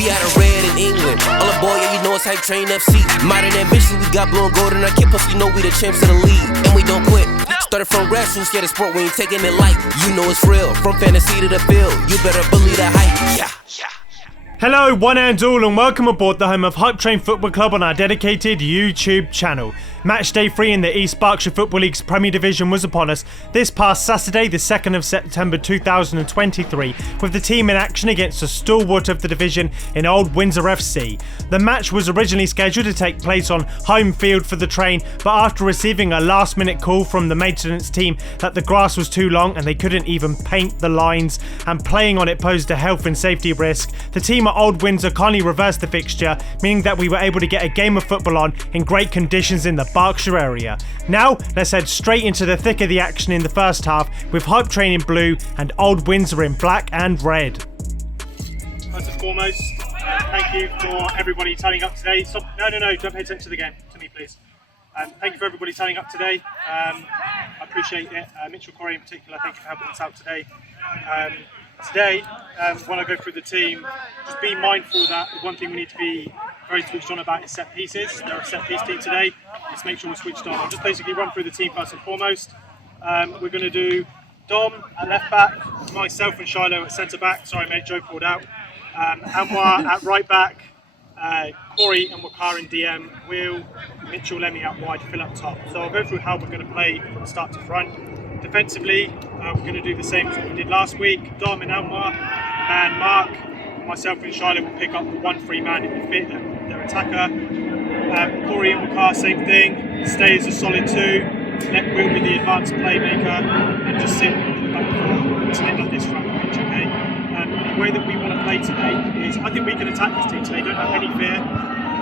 We out of red in England. All aboard, yeah, you know it's Hype Train FC. Modern ambition, we got blue and gold in our kit, plus you know we the champs of the league. And we don't quit. Started from grassroots, yeah, the sport, we ain't taking it light. You know it's real, from fantasy to the field. You better believe the hype, yeah. Hello, one and all, and welcome aboard the home of Hype Train Football Club on our dedicated YouTube channel. Match day 3 in the East Berkshire Football League's Premier Division was upon us this past Saturday, the 2nd of September 2023, with the team in action against the stalwart of the division in Old Windsor FC. The match was originally scheduled to take place on home field for the Train, but after receiving a last-minute call from the maintenance team that the grass was too long and they couldn't even paint the lines, and playing on it posed a health and safety risk, the team at Old Windsor kindly reversed the fixture, meaning that we were able to get a game of football on in great conditions in the Berkshire area. Now, let's head straight into the thick of the action in the first half with Hype Train in blue and Old Windsor in black and red. First and foremost, thank you for everybody turning up today. No, don't pay attention to the game, to me please. Thank you for everybody turning up today. I appreciate it. Mitchell Corey in particular, thank you for helping us out today. Today, when I go through the team, just be mindful that the one thing we need to be very switched on about is set pieces. They're a set piece team today. Let's make sure we're switched on. I'll just basically run through the team first and foremost. We're going to do Dom at left back, myself and Shiloh at centre back. Sorry mate, Joe pulled out. Anwar at right back, Corey and Wakar in DM, Will, Mitchell, Lemmy out wide, Phil up top. So I'll go through how we're going to play from start to front. Defensively, we're going to do the same as what we did last week. Dom and Anwar, and Mark, myself and Shiloh will pick up the 1-3 man if we fit their attacker. Corey and Wakar, same thing. Stay as a solid 2. Let Will be the advanced playmaker and just sit in the back four. It's like this front pitch, okay? The way that we want to play today is, I think we can attack this team today, don't have any fear.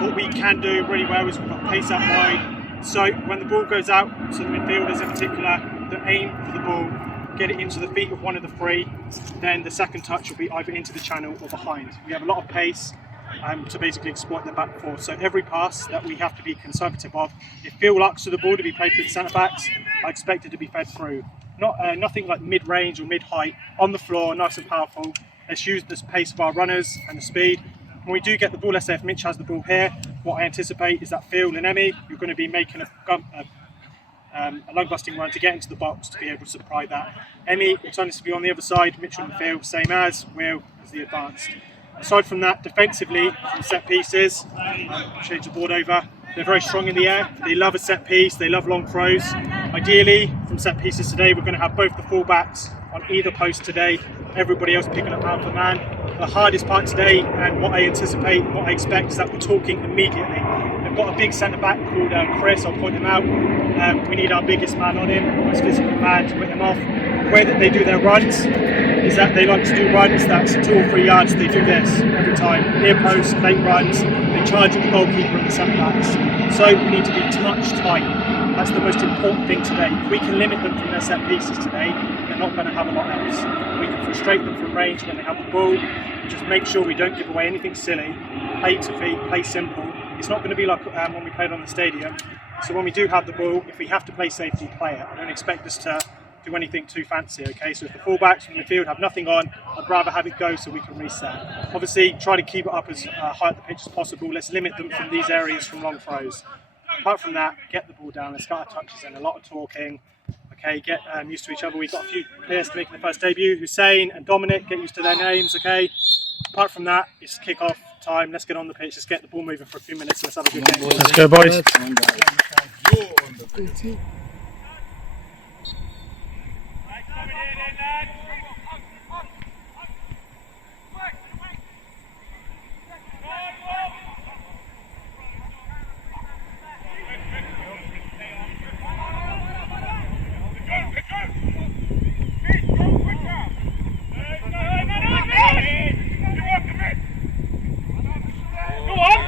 What we can do really well is we've got pace out wide. So when the ball goes out, so the midfielders in particular, the aim for the ball, get it into the feet of one of the 3, then the second touch will be either into the channel or behind. We have a lot of pace to basically exploit the back four. So every pass that we have to be conservative of, if Phil looks to the ball to be played through the centre backs, I expect it to be fed through. Nothing like mid-range or mid-height, on the floor, nice and powerful. Let's use this pace of our runners and the speed. When we do get the ball, let's say if Mitch has the ball here, what I anticipate is that Phil and Emmy, you're going to be making a lung-busting run to get into the box to be able to supply that. Emmy will turn this to be on the other side, Mitchell and Phil, same as, Will is the advanced. Aside from that, defensively, from set pieces, change the board over, they're very strong in the air, they love a set piece, they love long throws. Ideally, from set pieces today, we're going to have both the full-backs on either post today, everybody else picking up man for man. The hardest part today, and what I anticipate, what I expect, is that we're talking immediately. They've got a big centre-back called Chris, I'll point him out. We need our biggest man on him, his physical man, to whip him off. The way that they do their runs is that they like to do runs that's 2 or 3 yards. They do this every time. Near post, late runs, they charge at the goalkeeper and the centre-backs. So we need to be touch tight. That's the most important thing today. If we can limit them from their set pieces today, they're not going to have a lot else. We can frustrate them from range when they have the ball. Just make sure we don't give away anything silly. Play to feet, play simple. It's not going to be like when we played on the stadium. So when we do have the ball, if we have to play safety, play it. I don't expect us to do anything too fancy, okay? So if the fullbacks from the field have nothing on, I'd rather have it go so we can reset. Obviously, try to keep it up as high up the pitch as possible. Let's limit them from these areas from long throws. Apart from that, get the ball down. Let's get our touches in. A lot of talking. Okay, get used to each other. We've got a few players making their first debut. Hussein and Dominic, get used to their names, okay? Apart from that, it's kick-off time. Let's get on the pitch. Let's get the ball moving for a few minutes. Let's have a good game. Let's go, boys. Go on!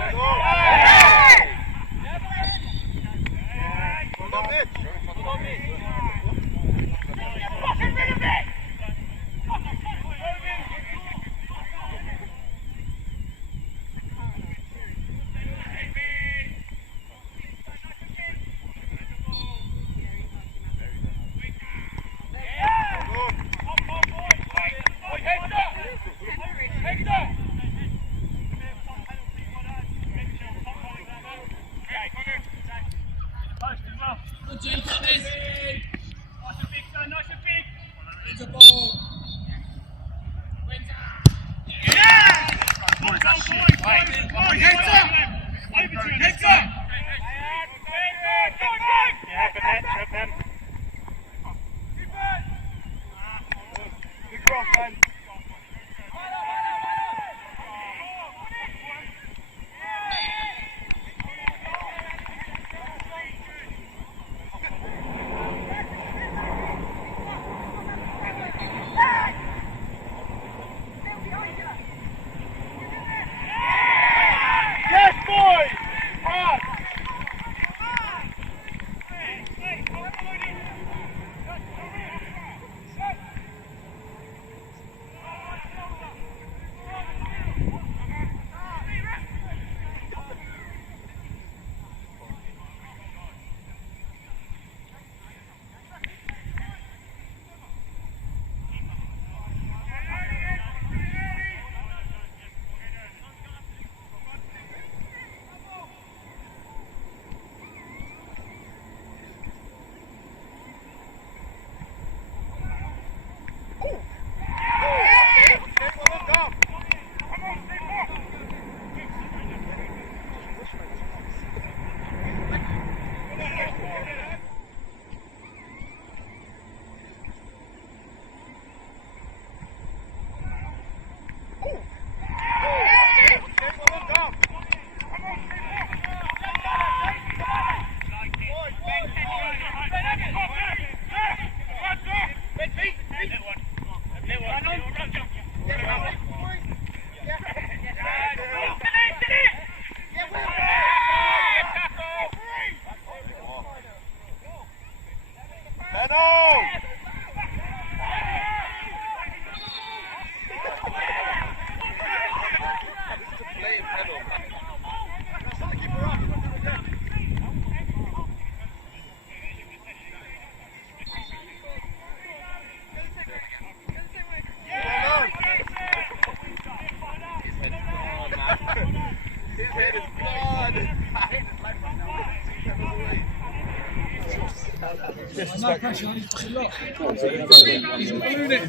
No pressure, he's got a lot. It's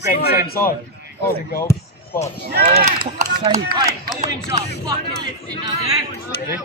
on the same side. Oh, the goal. Spot. Save. Right, Old Windsor fucking lifting now, yeah? Ready?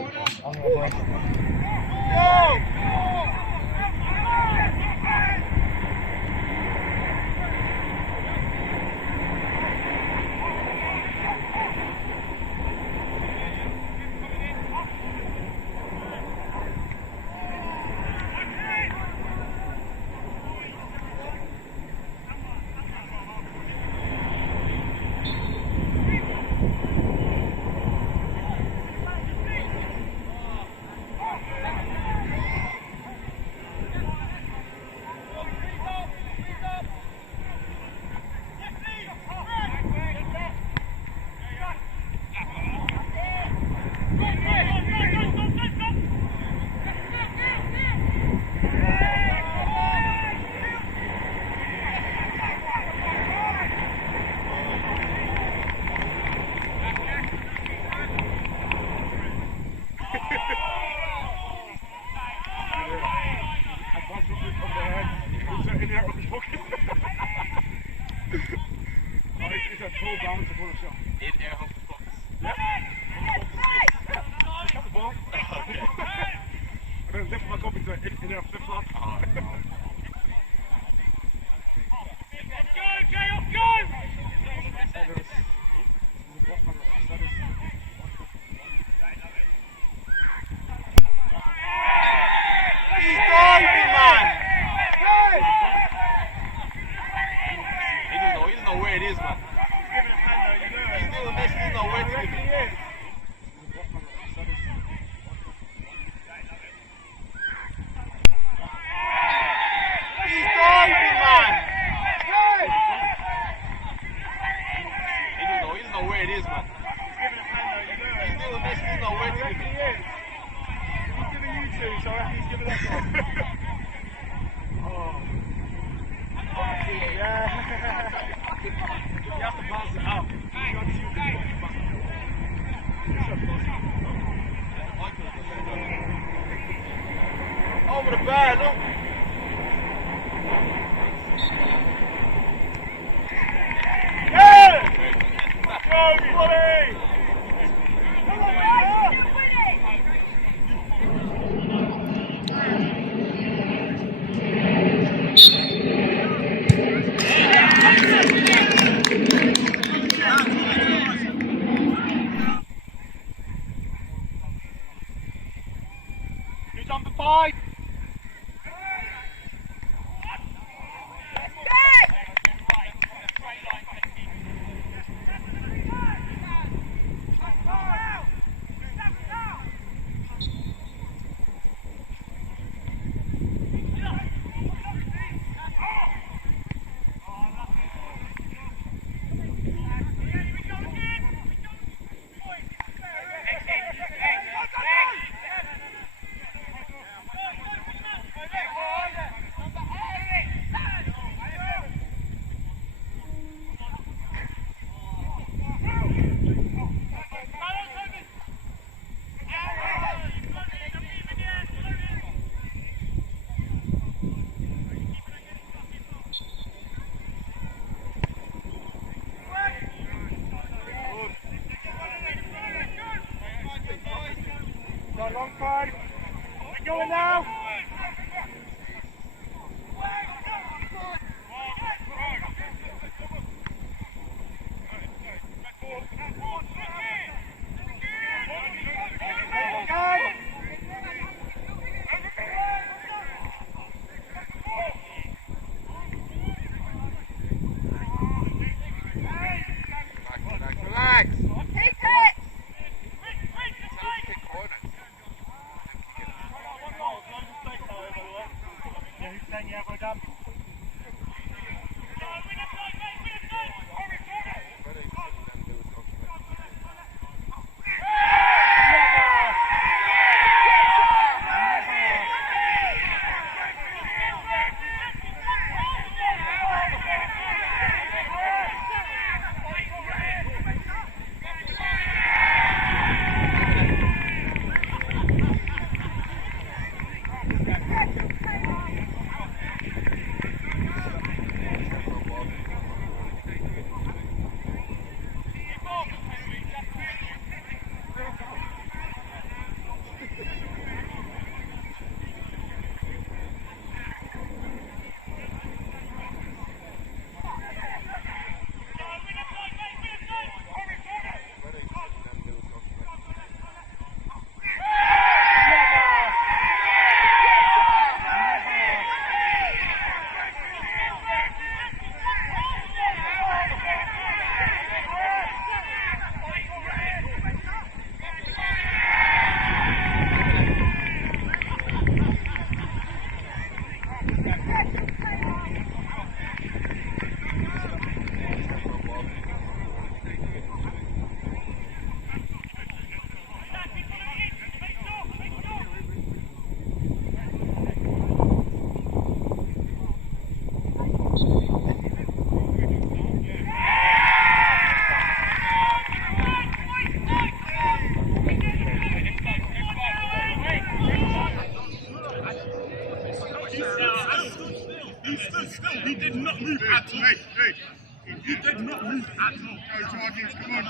Over the bar, look. Hey! Go, buddy! Wide. Long five. We're going now. Relax. Take it. Yeah, we're done. He did not move at all. He did not move at all. Go Chargers, come on.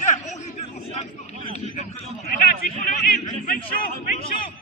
Yeah, all he did was stand still. It's actually follow in. Make sure.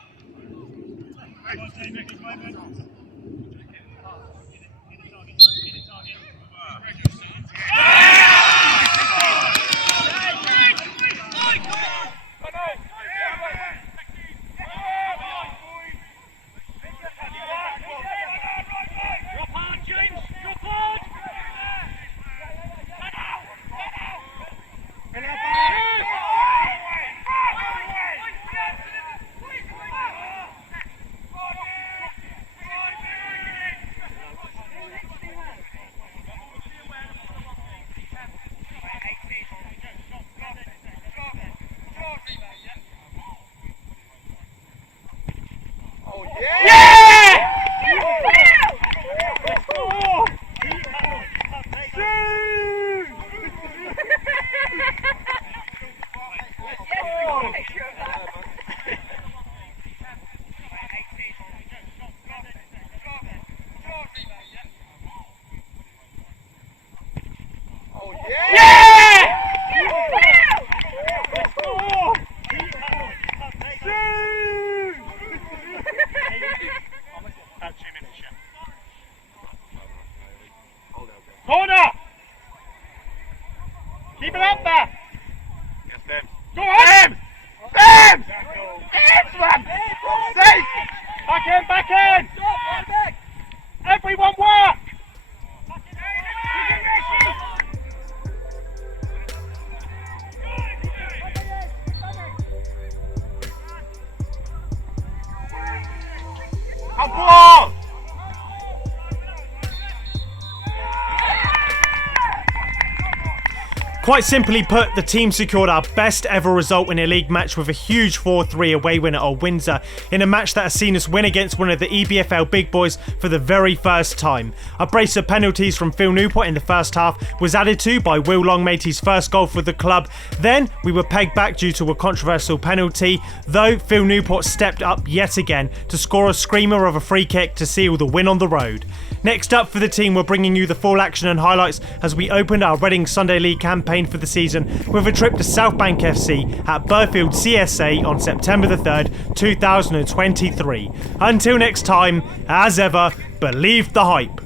Quite simply put, the team secured our best ever result in a league match with a huge 4-3 away win at Old Windsor, in a match that has seen us win against one of the EBFL big boys for the very first time. A brace of penalties from Phil Newport in the first half was added to by Will Longmatey's first goal for the club. Then we were pegged back due to a controversial penalty, though Phil Newport stepped up yet again to score a screamer of a free kick to seal the win on the road. Next up for the team, we're bringing you the full action and highlights as we opened our Reading Sunday League campaign for the season with a trip to South Bank FC at Burfield CSA on September the 3rd, 2023. Until next time, as ever, believe the hype.